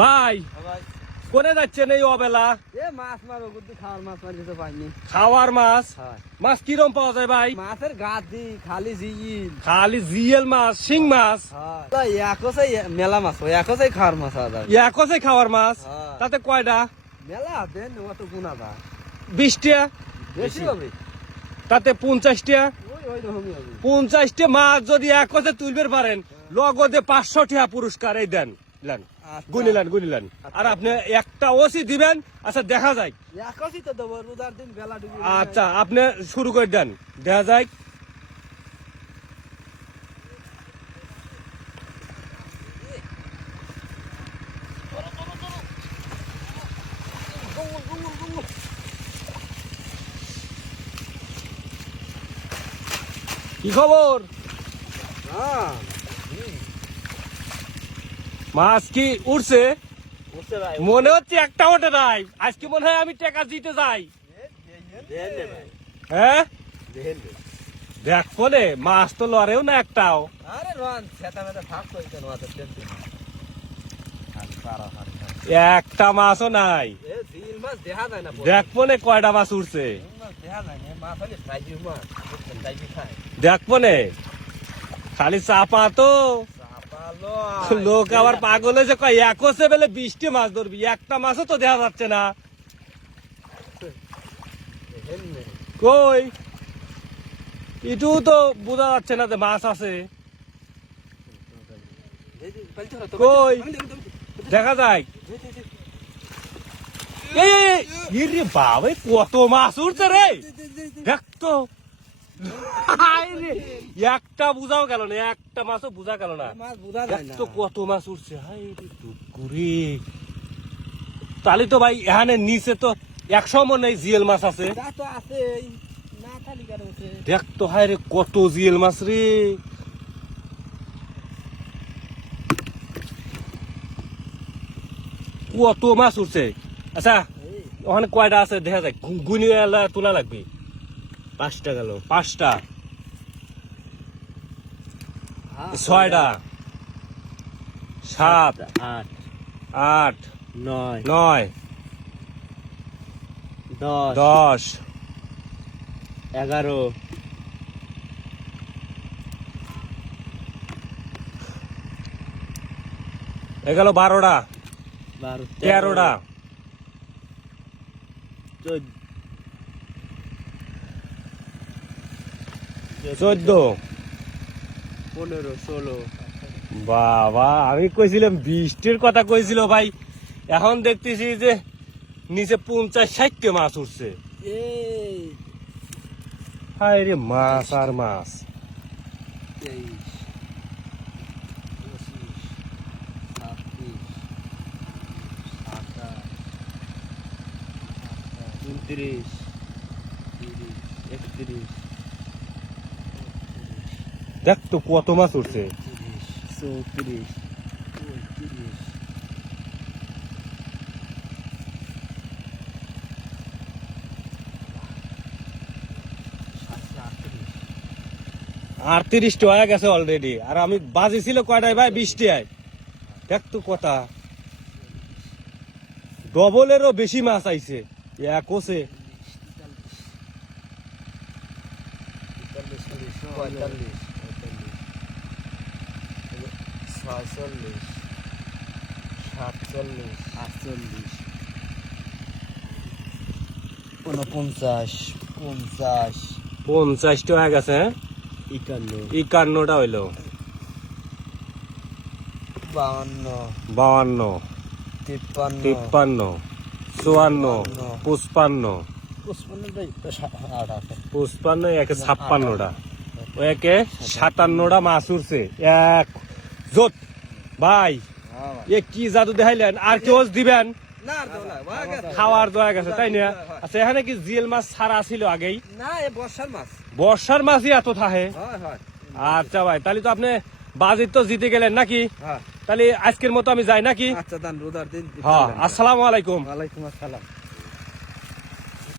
ভাই কোনে যাচ্ছেন এই অবেলা? মাছ মারো কিন্তু খাওয়ার মাছ মারি তো পাইনি। খাওয়ার মাছ? মাছ কিরম পাওয়া যায় ভাই? মাছের গাছ দি খালি জিইল। খালি জিএল মাছ, শিং মাছ? একসাই মেলা মাছ, একসাই খাওয়ার মাছ আদা। একসাই খাওয়ার মাছ? তাতে কয়টা? মেলা দেন অত গুণা দা। 20টা? বেশি হবে। তাতে 50টা? ওই রকমই হবে। 50টা মাছ যদি একসাথে তুলবে পারেন, লগদে 500 টাকা পুরস্কার এই দেন। গুনিলেন। আর আপনি একটা ওসি দিবেন। আচ্ছা দেখা যায়। একসাই তো দেবো, রোজার দিন বেলা ডুবি। আচ্ছা আপনি শুরু করে দেন, দেখা যায়। কি খবর? মাছ কি উঠছে? মনে হচ্ছে একটা ওঠে নাই। আজকে মনে হয় আমি টাকা জিতে যাই। হ্যাঁ দেখ ফোনে মাছ তো লড়েও না একটাও। আরে রন সেটা মেটা ভাগ কইতে নওয়াতে টেনশন। একটা মাছও নাই। জিল মাছ দেখা যায় না। দেখ ফোনে কয়টা মাছ উঠছে। মাছ দেখা যায় না, মাছ হলে ফ্রাইজি মাছ, ফ্রাইজি খায়। দেখ ফোনে খালি চাপা তো। লোক আবার পাগল হয়েছে, কয় একশে বেলে 20টি মাছ ধরবি, একটা মাছও তো দেখা যাচ্ছে না। কই এটু তো বোঝা যাচ্ছে না যে মাছ আছে। কই দেখা যায়? এই বাবা কত মাছ উঠছে রে, দেখ তো। একটা বুঝাও গেল না, একটা মাছও বুঝা গেল না। তো কত মাছ উঠছে, তাহলে তো ভাই এখানে নিচে তো 100 মনে জিএল মাছ আছে। দেখ তো হায় রে কত জিএল মাছ রে। কত মাছ উঠছে। আচ্ছা ওখানে কয়টা আছে দেখা যায়, গুনি তোলা লাগবে। 5টা গেল, 5টা, 6টা, 7, 8, 9, 10, 11, এ গেল 12টা, 13টা, 14, 15, 16। বাবা আমি কইছিলাম 20টির কথা কইছিল ভাই, এখন দেখতেছি যে নিচে 50-60টা মাছ উঠছে। হায় রে মাছ আর মাছ। 23, 29, 30, 31, দেখ তো কত মাছ উঠছে। 34, 38টা হয়ে গেছে অলরেডি। আর আমি বাজি ছিল কয়টায় ভাই? 20টায়। দেখ তো কথা, ডবলেরও বেশি মাছ আইছে একসে। 45, 46, 47, 48, 49, 50, 50টা হয়ে গেছে। 51, 51টা হইলো, 52, 52, 53, 53, 54, 55, 55, একে 56টা, ও একে 57টা মাছ উঠছে এক জোত। ভাই এ কি জাদু দেখাইলেন? আর কেউ দিবেন? খাওয়ার দোয়া গেছে তাই না? আচ্ছা এখানে কি জিএল মাছ ছাড়া ছিল আগেই? না, এ বর্ষার মাছ। বর্ষার মাছই এত থাকে? হয়। আচ্ছা ভাই তাহলে তো আপনি বাজিত তো জিতে গেলেন নাকি? তাহলে আজকের মতো আমি যাই নাকি? আচ্ছা দান রোজার দিন। হ্যাঁ, আসসালামু আলাইকুম। ওয়ালাইকুম আসসালাম।